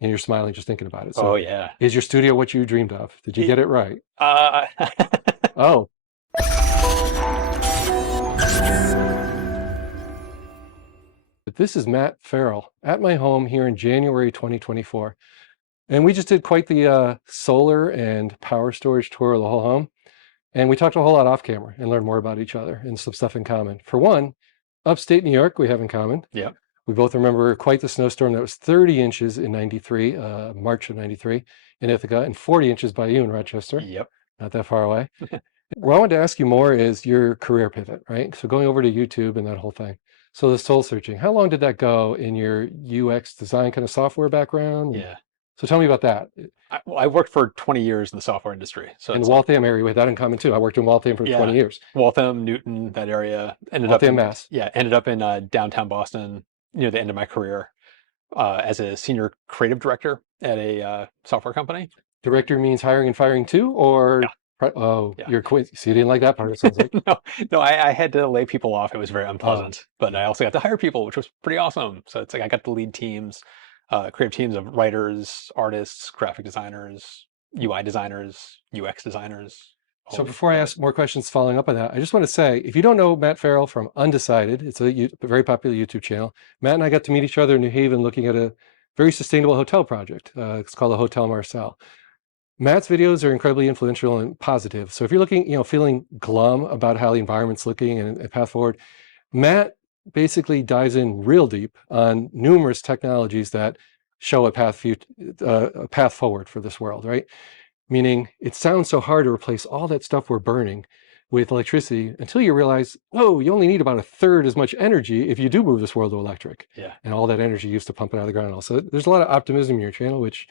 And you're smiling just thinking about it. Oh So yeah. is your studio what you dreamed of? Did you It, get it right? uh, Oh, but this is Matt Ferrell at my home here in January 2024. And we just did quite the solar and power storage tour of the whole home. And we talked a whole lot off camera and learned more about each other and some stuff in common. For one, upstate New York, we have in common. yeah. We both remember quite the snowstorm that was 30 inches in 93, March of 93 in Ithaca, and 40 inches by you in Rochester, Yep. not that far away. What I wanted to ask you more is your career pivot, right? So going over to YouTube and that whole thing. So the soul searching, how long did that go in your UX design kind of software background? Yeah. So tell me about that. I worked for 20 years in the software industry. So In the it's like, Waltham area, we had that in common too. I worked in Waltham for 20 yeah, years. Waltham, Newton, that area. Waltham, Mass. Ended up in downtown Boston near the end of my career as a senior creative director at a software company. Director means hiring and firing too, or Yeah. oh, Yeah. you're quit. So you didn't like that part, it sounds like. No, I had to lay people off. It was very Oh, unpleasant, but I also got to hire people, which was pretty awesome. So it's like I got to lead teams, creative teams of writers, artists, graphic designers, UI designers, UX designers. so before I ask more questions following up on that, I just want to say, if you don't know Matt Ferrell from Undecided, it's a very popular YouTube channel. Matt and I got to meet each other in New Haven looking at a very sustainable hotel project. It's called the Hotel Marcel. Matt's videos are incredibly influential and positive. So if you're looking, feeling glum about how the environment's looking and a path forward, Matt basically dives in real deep on numerous technologies that show a path forward for this world, right? Meaning it sounds so hard to replace all that stuff we're burning with electricity until you realize, oh, you only need about a third as much energy if you do move this world to electric. Yeah. And all that energy used to pump it out of the ground. Also, there's a lot of optimism in your channel, which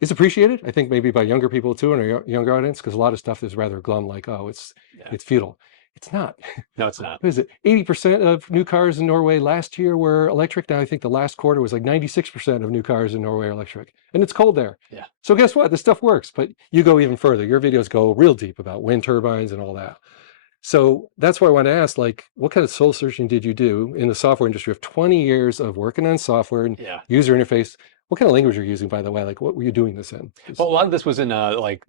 is appreciated, I think, maybe by younger people too, and a younger audience, because a lot of stuff is rather glum, like, oh, it's futile. It's not. No, it's not. What is it? 80% of new cars in Norway last year were electric. Now I think the last quarter was like 96% of new cars in Norway are electric. And it's cold there. Yeah. So guess what? This stuff works, but you go even further. Your videos go real deep about wind turbines and all that. So that's why I want to ask, like, what kind of soul searching did you do in the software industry of 20 years of working on software and user interface? What kind of language are you using, by the way? Like, what were you doing this in? Well, a lot of this was in I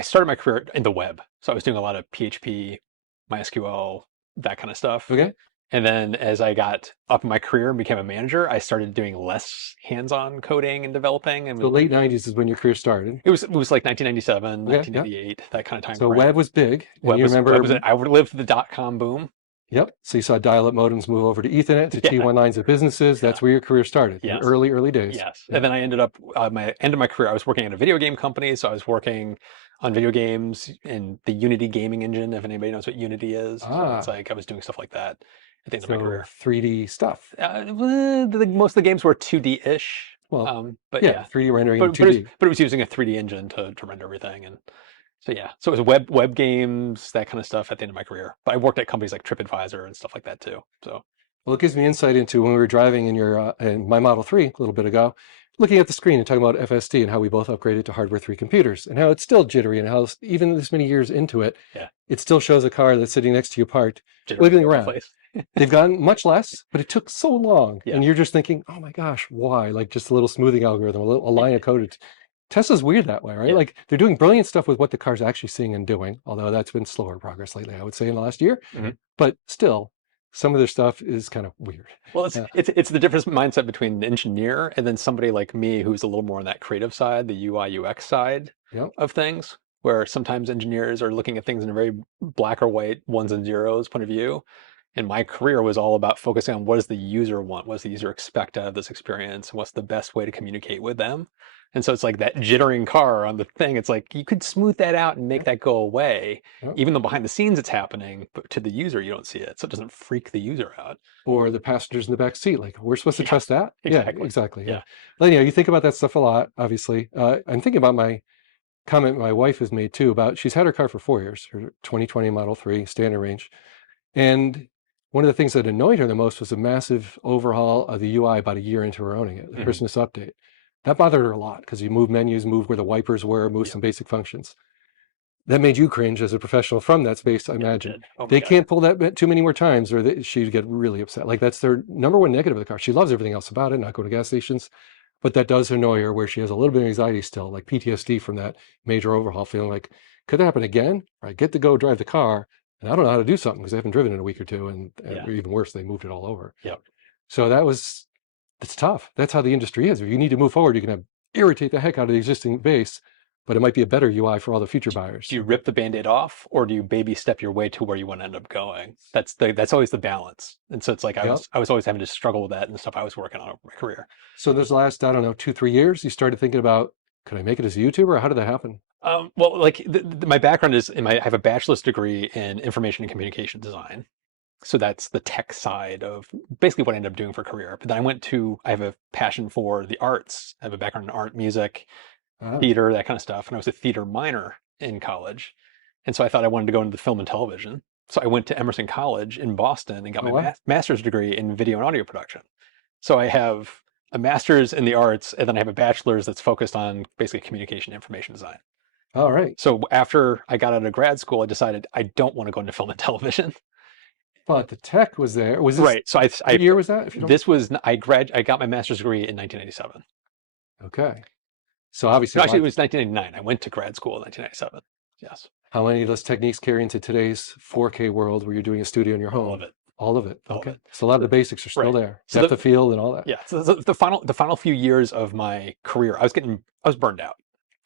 started my career in the web. So I was doing a lot of PHP, MySQL, that kind of stuff. Okay. And then as I got up in my career and became a manager, I started doing less hands-on coding and developing. And the late 90s is when your career started. It was like 1997, Okay, 1998, that kind of time So frame. web was big. And you remember, I lived through the dot-com boom. Yep. So you saw dial-up modems move over to Ethernet, to T1 lines of businesses. That's where your career started. Yes. In early days. Yes. And then I ended up, my end of my career, I was working at a video game company. So I was working on video games in the Unity gaming engine, if anybody knows what Unity is. So it's like I was doing stuff like that at the end of my career. 3D stuff. Most of the games were 2D-ish. Well, but 3D rendering but, in 2D. But it was using a 3D engine to render everything. And so it was web games, that kind of stuff at the end of my career. But I worked at companies like TripAdvisor and stuff like that too. So, well, it gives me insight into when we were driving in my Model 3 a little bit ago, looking at the screen and talking about FSD and how we both upgraded to hardware 3 computers and how it's still jittery and how even this many years into it, it still shows a car that's sitting next to you parked, wiggling around. They've gotten much less, but it took so long. And you're just thinking, oh my gosh, why? Like just a little smoothing algorithm, a line of code. Tesla's weird that way, right? Yeah. Like they're doing brilliant stuff with what the car's actually seeing and doing, although that's been slower progress lately, I would say, in the last year. Mm-hmm. But still, some of their stuff is kind of weird. Well, it's the difference mindset between an engineer and then somebody like me who's a little more on that creative side, the UI UX side of things, where sometimes engineers are looking at things in a very black or white, ones and zeros point of view. And my career was all about focusing on what does the user want, what does the user expect out of this experience, and what's the best way to communicate with them. And so it's like that jittering car on the thing. It's like you could smooth that out and make that go away, even though behind the scenes it's happening, but to the user you don't see it, so it doesn't freak the user out. Or the passengers in the back seat, like we're supposed to trust that. Exactly. Yeah, exactly. Yeah. Well, you think about that stuff a lot. Obviously, I'm thinking about my comment my wife has made too about she's had her car for 4 years, her 2020 Model 3 standard range, and one of the things that annoyed her the most was a massive overhaul of the UI about a year into her owning it, the Christmas update. That bothered her a lot because you move menus, move where the wipers were, move some basic functions. That made you cringe as a professional from that space, I imagine. They can't pull that too many more times or she'd get really upset. Like that's their number one negative of the car. She loves everything else about it, not going to gas stations. but that does annoy her where she has a little bit of anxiety still, like PTSD from that major overhaul, feeling like, could that happen again? Or I get to go drive the car and I don't know how to do something because I haven't driven in a week or two. And or even worse, they moved it all over. Yep. So it's tough. That's how the industry is. If you need to move forward, you can irritate the heck out of the existing base, but it might be a better UI for all the future buyers. Do you rip the Band-Aid off, or do you baby step your way to where you want to end up going? That's always the balance. And so it's like I was always having to struggle with that and the stuff I was working on in my career. So those last, I don't know, 2-3 years, you started thinking about, could I make it as a YouTuber? How did that happen? Well, like my background is I have a bachelor's degree in information and communication design. So that's the tech side of basically what I ended up doing for a career. But then I have a passion for the arts. I have a background in art, music, theater, that kind of stuff. And I was a theater minor in college. And so I thought I wanted to go into the film and television. So I went to Emerson College in Boston and got my master's degree in video and audio production. So I have a master's in the arts, and then I have a bachelor's that's focused on basically communication and information design. All right. So after I got out of grad school, I decided I don't want to go into film and television. But the tech was there. Was this, right? So what year was that? I got my master's degree in 1997. Okay. So obviously, actually, it was 1999. I went to grad school in 1997. Yes. How many of those techniques carry into today's 4K world where you're doing a studio in your home? All of it. All of it. All okay. of it. So a lot of the basics are still there. So depth of field and all that. Yeah. So the final few years of my career, I was burned out.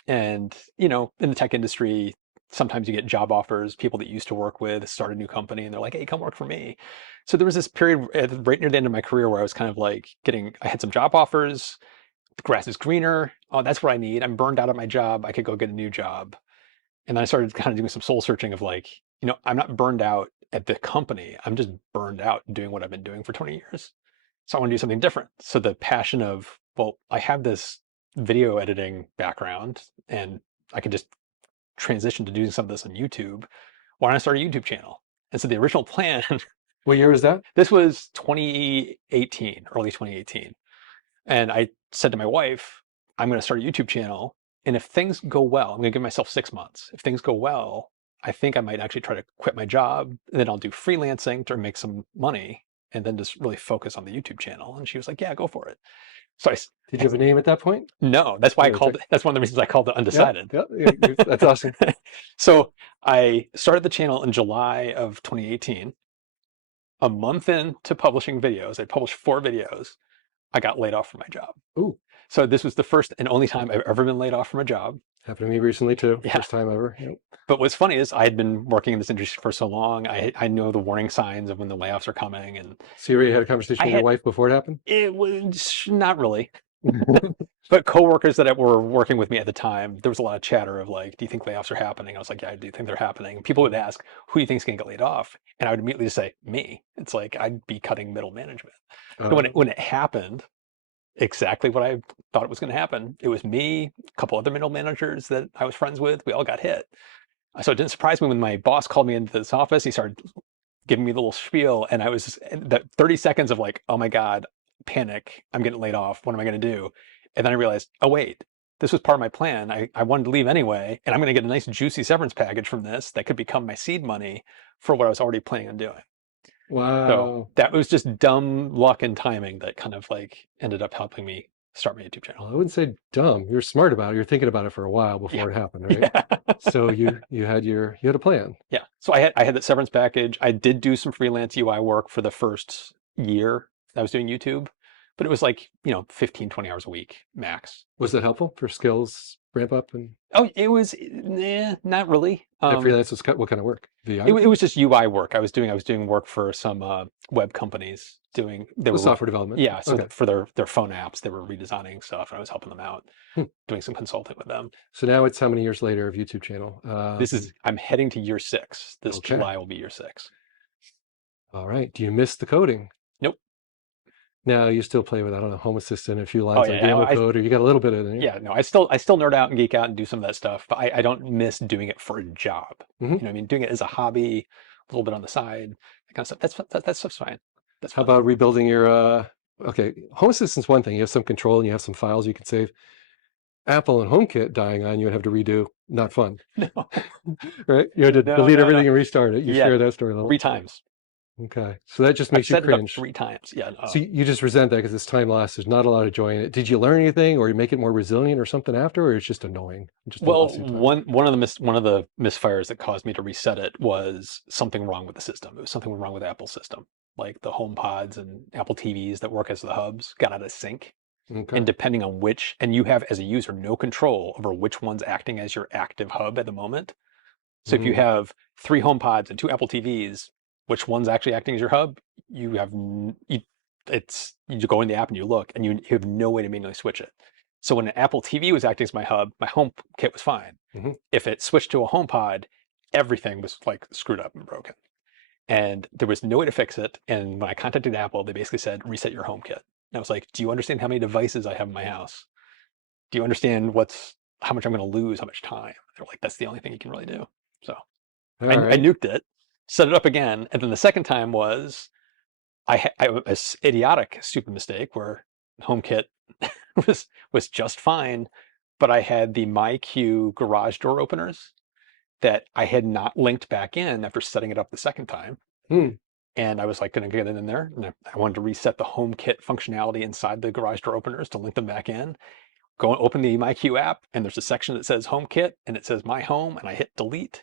And, in the tech industry, sometimes you get job offers, people that you used to work with start a new company and they're like, hey, come work for me. So there was this period right near the end of my career where I was kind of like I had some job offers. The grass is greener. Oh, that's what I need. I'm burned out at my job. I could go get a new job. And then I started kind of doing some soul searching of like, I'm not burned out at the company. I'm just burned out doing what I've been doing for 20 years. So I want to do something different. So the passion of, well, I have this video editing background and I could just transition to doing some of this on YouTube. Why don't I start a YouTube channel? And so the original plan. What year was that? This was 2018, early 2018. And I said to my wife, I'm going to start a YouTube channel. And if things go well, I'm going to give myself 6 months. If things go well, I think I might actually try to quit my job. And then I'll do freelancing to make some money and then just really focus on the YouTube channel. And she was like, yeah, go for it. So did you have a name at that point? No, that's why that's one of the reasons I called it Undecided. Yeah, that's awesome. So I started the channel in July of 2018. A month into publishing videos, I published 4 videos. I got laid off from my job. Ooh. So this was the first and only time I've ever been laid off from a job. Happened to me recently too. Yeah. First time ever. Yep. But what's funny is I had been working in this industry for so long. I know the warning signs of when the layoffs are coming. And so you already had a conversation with your wife before it happened? It was not really. But coworkers that were working with me at the time, there was a lot of chatter of like, do you think layoffs are happening? I was like, yeah, I do think they're happening. People would ask, who do you think is going to get laid off? And I would immediately just say, me. It's like I'd be cutting middle management. So when it happened, exactly what I thought it was going to happen. It was me, a couple other middle managers that I was friends with. We all got hit. So it didn't surprise me when my boss called me into this office. He started giving me the little spiel, and I was that 30 seconds of like, oh my God, panic. I'm getting laid off. What am I going to do? And then I realized, oh wait, this was part of my plan. I wanted to leave anyway, and I'm going to get a nice juicy severance package from this that could become my seed money for what I was already planning on doing. Wow. So that was just dumb luck and timing that kind of like ended up helping me start my YouTube channel. Well, I wouldn't say dumb. You're smart about it. You're thinking about it for a while before it happened, right? Yeah. So you had a plan. Yeah. So I had that severance package. I did do some freelance UI work for the first year I was doing YouTube, but it was like, 15, 20 hours a week max. Was that helpful for skills ramp up? And oh, it was not really. Freelance was what kind of work? It was just UI work. I was doing work for some web companies doing software development. Yeah, so for their phone apps, they were redesigning stuff, and I was helping them out, doing some consulting with them. So now it's how many years later of YouTube channel? I'm heading to year 6. This July will be year 6. All right. Do you miss the coding? Nope. Now you still play with, I don't know, Home Assistant, a few lines of demo code, or you got a little bit of it. Yeah, no, I still nerd out and geek out and do some of that stuff, but I don't miss doing it for a job. Mm-hmm. You know what I mean? Doing it as a hobby, a little bit on the side, that kind of stuff. That stuff's fine. That's How about rebuilding your, Home Assistant's one thing. You have some control and you have some files you can save. Apple and HomeKit dying on you and have to redo. Not fun. No. Right? You had to delete everything and restart it. You share that story a little. 3 times. Okay. So that just I've makes you set it up cringe. 3 times. Yeah. So you just resent that because it's time lost. There's not a lot of joy in it. Did you learn anything, or you make it more resilient, or something after, or it's just annoying, just a Well, loss of time? one of the misfires that caused me to reset it was something wrong with the system. It was something wrong with Apple's system. Like the home pods and Apple TVs that work as the hubs got out of sync. And Okay. depending on which, and you have as a user no control over which one's acting as your active hub at the moment. So if you Mm, have 3 HomePods and 2 Apple TVs, which one's actually acting as your hub? You have you go in the app and you look, and you have no way to manually switch it. So when an Apple TV was acting as my hub, my HomeKit was fine. mhm. If it switched to a HomePod, everything was like screwed up and broken, and there was no way to fix it. And when I contacted Apple, they basically said reset your HomeKit. And I was like, do you understand how many devices I have in my house? Do you understand how much I'm going to lose, how much time? They're like, that's the only thing you can really do. So All I right. nuked it, set it up again, and then the second time was a idiotic, stupid mistake where HomeKit was just fine, but I had the MyQ garage door openers that I had not linked back in after setting it up the second time. Hmm. And I was like going to get it in there, and I wanted to reset the HomeKit functionality inside the garage door openers to link them back in. Go and open the MyQ app, and there's a section that says HomeKit, and it says My Home, and I hit delete.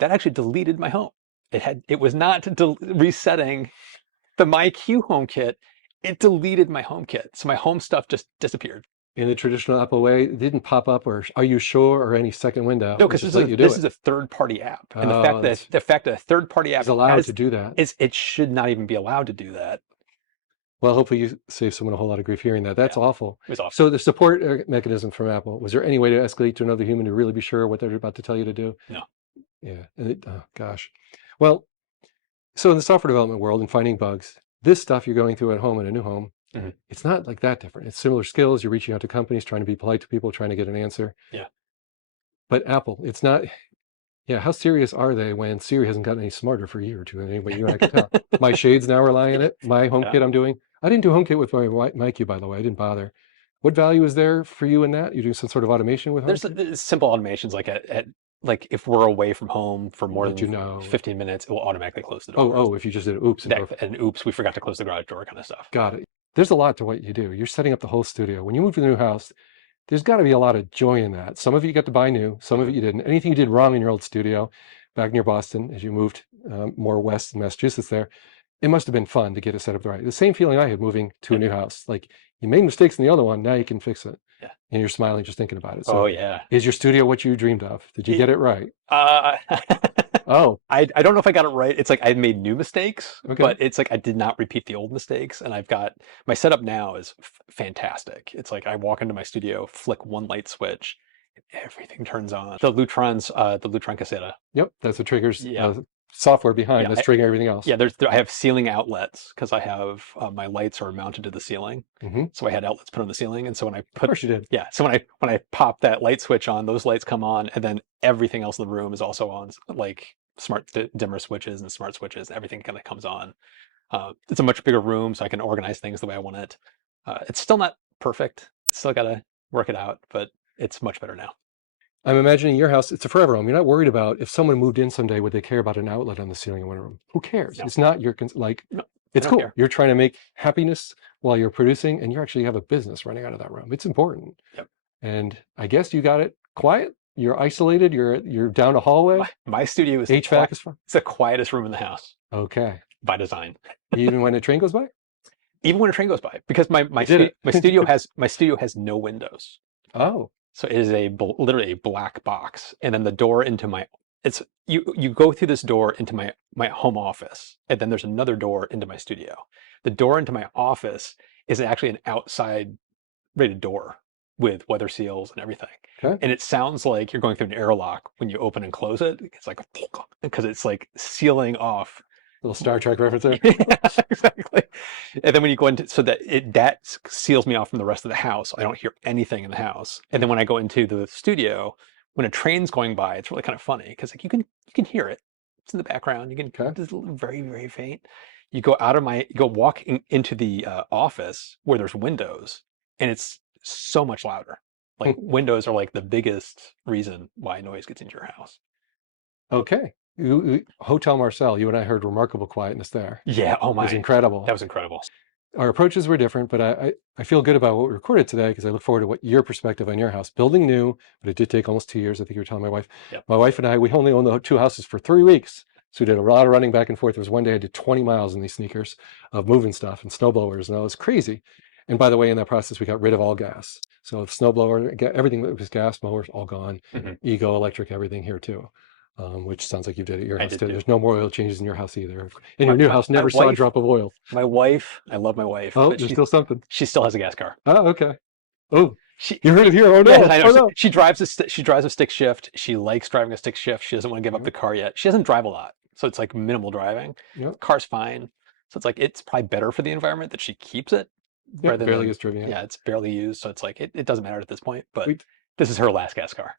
That actually deleted my home. It was not resetting the MyQ HomeKit. It deleted my HomeKit, so my home stuff just disappeared. In the traditional Apple way, it didn't pop up, or are you sure, or any second window. No, It because just let you do this it. is a third-party app, and Oh, that's the fact that a third-party he's app allowed to do that. it should not even be allowed to do that. Well, hopefully you save someone a whole lot of grief hearing that. That's Yeah, awful. it was awful. So the support mechanism from Apple, was there any way to escalate to another human to really be sure what they're about to tell you to do? No. Yeah. And oh gosh. Well, so in the software development world and finding bugs, this stuff you're going through at home in a new home, Mhm. it's not like that different. It's similar skills. You're reaching out to companies, trying to be polite to people, trying to get an answer. Yeah. But Apple, it's not. Yeah, how serious are they when Siri hasn't gotten any smarter for a year or two? Anyway, you and I can tell. My shades now rely on it. My Yeah. HomeKit I'm doing. I didn't do HomeKit with my MyQ, by the way. I didn't bother. What value is there for you in that? You do some sort of automation with HomeKit? There's simple automations like like if we're away from home for more Let than you know. 15 minutes, it will automatically close the Oh, doors. if you just did oops and go. And oops, we forgot to close the garage door kind of stuff. Got it. There's a lot to what you do. You're setting up the whole studio. When you move to the new house, there's got to be a lot of joy in that. Some of it you got to buy new, some of it you didn't. Anything you did wrong in your old studio back near Boston as you moved more west in Massachusetts there, it must have been fun to get it set up right. The same feeling I had moving to a new house. Like you made mistakes in the other one, now you can fix it. Yeah. And you're smiling just thinking about it. Oh So yeah. is your studio what you dreamed of? Did you get it right? Uh, Oh, I don't know if I got it right. It's like I made new mistakes, okay. but it's like I did not repeat the old mistakes. And I've got my setup now is fantastic. It's like I walk into my studio, flick one light switch, and everything turns on. The Lutron Caseta. Yep. That's what triggers Yeah, software behind. yeah, That's triggering everything else. yeah. I have ceiling outlets because I have my lights are mounted to the ceiling, Mm-hmm. so I had outlets put on the ceiling. And so when I Of course you did. yeah, so when I pop that light switch on, those lights come on, and then everything else in the room is also on, like smart dimmer switches and smart switches. Everything kind of comes on. It's a much bigger room, so I can organize things the way I want it. It's still not perfect. Still got to work it out, but it's much better now. I'm imagining your house, it's a forever home. You're not worried about if someone moved in someday, would they care about an outlet on the ceiling in one room? Who cares? No. It's not your, like, No, I it's don't cool. care. You're trying to make happiness while you're producing, and you actually have a business running out of that room. It's important. Yep. And I guess you got it quiet. You're isolated. You're down a hallway. My studio is HVAC is fine. it's the quietest room in the house Okay. by design. Even when a train goes by? Even when a train goes by, because my studio has no windows. Oh. So it is literally a black box, and then the door into you go through this door into my home office, and then there's another door into my studio. The door into my office is actually an outside rated door with weather seals and everything. Okay. And it sounds like you're going through an airlock when you open and close it. It's like because it's like sealing off. Little Star Trek reference there. Yeah, exactly. And then when you go into so that seals me off from the rest of the house. I don't hear anything in the house. And then when I go into the studio, when a train's going by, it's really kind of funny because like you can hear it. It's in the background. You can Okay. it's very very faint. You go walking into the office where there's windows, and it's so much louder. Like windows are like the biggest reason why noise gets into your house. Okay. Hotel Marcel, you and I heard remarkable quietness there. Yeah. Oh It was my, incredible. that was incredible. Our approaches were different, but I feel good about what we recorded today because I look forward to what your perspective on your house. Building new, but it did take almost 2 years. I think you were telling my wife. Yep. My wife and I, we only owned the 2 houses for 3 weeks. So we did a lot of running back and forth. There was one day I did 20 miles in these sneakers of moving stuff and snowblowers, and that was crazy. And by the way, in that process, we got rid of all gas. So snowblower, everything that was gas, mowers, all gone. Ego, electric, everything here too. Which sounds like you did at your house too. There's no more oil changes in your house either. And your new house never saw a drop of oil. My wife, I love my wife. Oh, there's still something. She still has a gas car. Oh, okay. Oh, you heard it here. Oh no! Yeah, I know. Oh, no. She drives a stick shift. She likes driving a stick shift. She doesn't want to give up the car yet. She doesn't drive a lot, so it's like minimal driving. Yep. Car's fine. So it's like it's probably better for the environment that she keeps it. Yeah, barely gets driven. Yeah, it's barely used, so it's like it doesn't matter at this point. But this is her last gas car.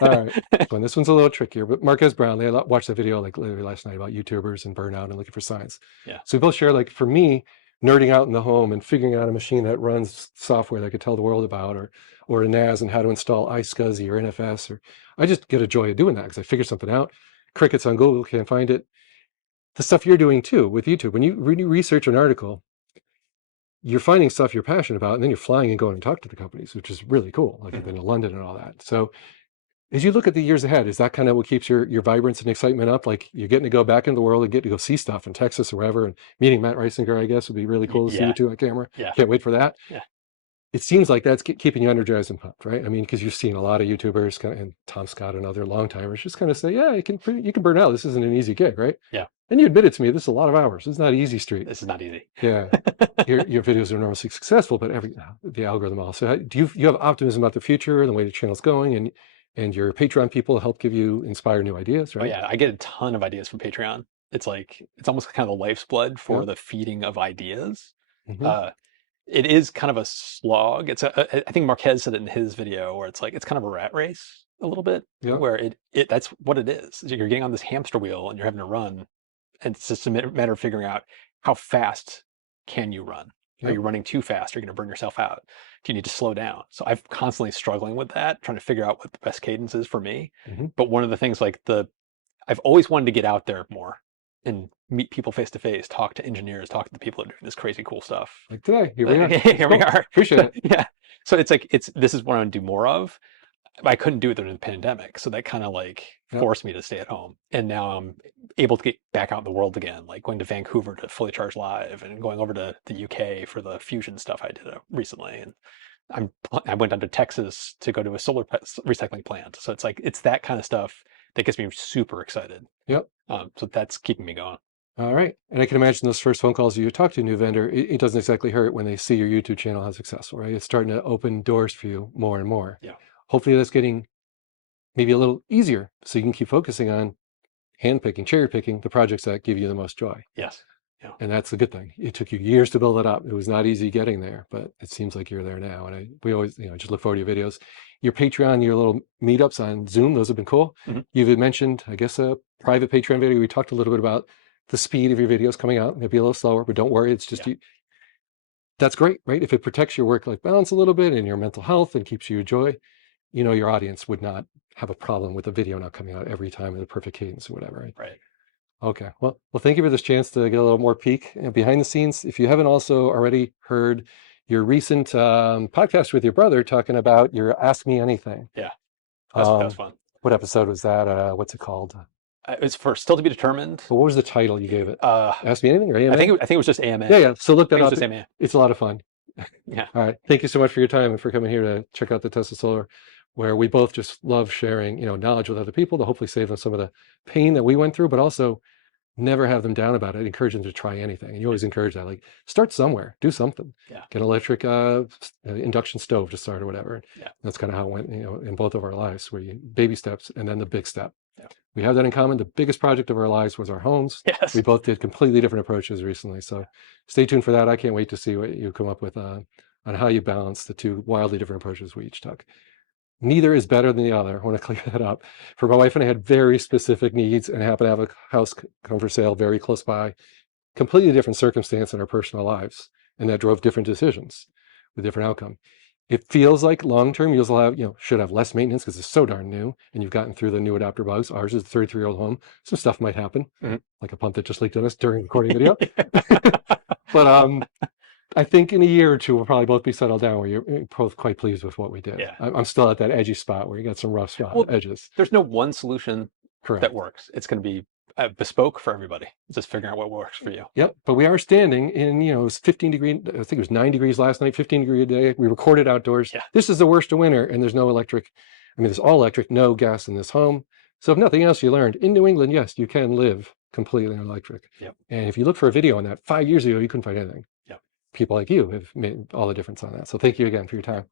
All right. So this one's a little trickier, but Marquez Brown, they watched the video like literally last night about YouTubers and burnout and looking for signs. Yeah. So we both share, like, for me, nerding out in the home and figuring out a machine that runs software that I could tell the world about, or a NAS and how to install iSCSI or NFS, or I just get a joy of doing that because I figure something out. Crickets on Google, can't find it. The stuff you're doing too with YouTube, when you research an article, you're finding stuff you're passionate about, and then you're flying and going and talk to the companies, which is really cool. Like you've been to London and all that. So as you look at the years ahead, is that kind of what keeps your vibrance and excitement up? Like you're getting to go back into the world and get to go see stuff in Texas or wherever, and meeting Matt Reisinger, I guess, would be really cool to see you two on camera. Yeah. Can't wait for that. Yeah. It seems like that's keeping you energized and pumped, right? I mean, because you've seen a lot of YouTubers and Tom Scott and other long timers just kind of say, yeah, you can burn out. This isn't an easy gig, right? Yeah. And you admitted to me, this is a lot of hours. This is not easy street. This is not easy. Yeah. Your videos are enormously successful, but the algorithm also. Do you have optimism about the future and the way the channel's going, and your Patreon people help give you inspire new ideas, right? Oh yeah, I get a ton of ideas from Patreon. It's like it's almost kind of the life's blood for the feeding of ideas. It is kind of a slog. I think Marquez said it in his video where it's like it's kind of a rat race a little bit, where that's what it is. You're getting on this hamster wheel and you're having to run, and it's just a matter of figuring out how fast can you run. Are you running too fast? Are you going to burn yourself out? Do you need to slow down? So I'm constantly struggling with that, trying to figure out what the best cadence is for me. But one of the things, like I've always wanted to get out there more and meet people face to face, talk to engineers, talk to the people that are doing this crazy cool stuff. Like today, here we are. Here we are. Appreciate it. Yeah. So it's like this is what I want to do more of. I couldn't do it during the pandemic, so that kind of like forced me to stay at home. And now I'm able to get back out in the world again, like going to Vancouver to Fully Charged Live, and going over to the UK for the fusion stuff I did recently. And I went down to Texas to go to a solar recycling plant. So it's like it's that kind of stuff that gets me super excited. Yep. So that's keeping me going. All right. And I can imagine those first phone calls you talk to a new vendor, it doesn't exactly hurt when they see your YouTube channel how successful, right? It's starting to open doors for you more and more. Yeah. Hopefully that's getting maybe a little easier so you can keep focusing on handpicking, cherry picking the projects that give you the most joy. Yes. Yeah. And that's the good thing. It took you years to build it up. It was not easy getting there, but it seems like you're there now. And we always, just look forward to your videos. Your Patreon, your little meetups on Zoom, those have been cool. You've mentioned, I guess, a private Patreon video. We talked a little bit about the speed of your videos coming out. Maybe a little slower, but don't worry. It's just that's great, right? If it protects your work-life balance a little bit and your mental health and keeps you joy, your audience would not have a problem with a video not coming out every time with a perfect cadence or whatever, right? Right. Okay. Well, thank you for this chance to get a little more peek behind the scenes. If you haven't also already heard your recent podcast with your brother talking about your Ask Me Anything. Yeah. That was fun. What episode was that? What's it called? It was for Still to Be Determined. What was the title you gave it? Ask Me Anything or AMA? I think it was just AMA. Yeah. So look that up. Just AMA. It's a lot of fun. Yeah. All right. Thank you so much for your time and for coming here to check out the Tesla Solar, where we both just love sharing, knowledge with other people to hopefully save them some of the pain that we went through, but also never have them down about it. Encourage them to try anything. And you always encourage that, like start somewhere, do something. Yeah. Get an electric induction stove to start or whatever. Yeah. That's kind of how it went, in both of our lives, where you baby steps and then the big step. Yeah. We have that in common. The biggest project of our lives was our homes. Yes. We both did completely different approaches recently. So stay tuned for that. I can't wait to see what you come up with on how you balance the two wildly different approaches we each took. Neither is better than the other. I want to clear that up. For my wife and I had very specific needs and happened to have a house come for sale very close by, completely different circumstance in our personal lives. And that drove different decisions with different outcome. It feels like long-term you'll have, should have less maintenance because it's so darn new and you've gotten through the new adapter bugs. Ours is a 33-year-old home. Some stuff might happen, like a pump that just leaked on us during recording video. But I think in a year or two, we'll probably both be settled down where you're both quite pleased with what we did. Yeah. I'm still at that edgy spot where you got some rough edges. There's no one solution Correct. that works. It's going to be bespoke for everybody. It's just figuring out what works for you. Yep. But we are standing in, it was 15 degrees, I think it was 9 degrees last night, 15 degrees a day. We recorded outdoors. Yeah. This is the worst of winter and there's no electric. I mean, there's all electric, no gas in this home. So if nothing else you learned, in New England, yes, you can live completely electric. Yep. And if you look for a video on that 5 years ago, you couldn't find anything. Yep. People like you have made all the difference on that. So thank you again for your time.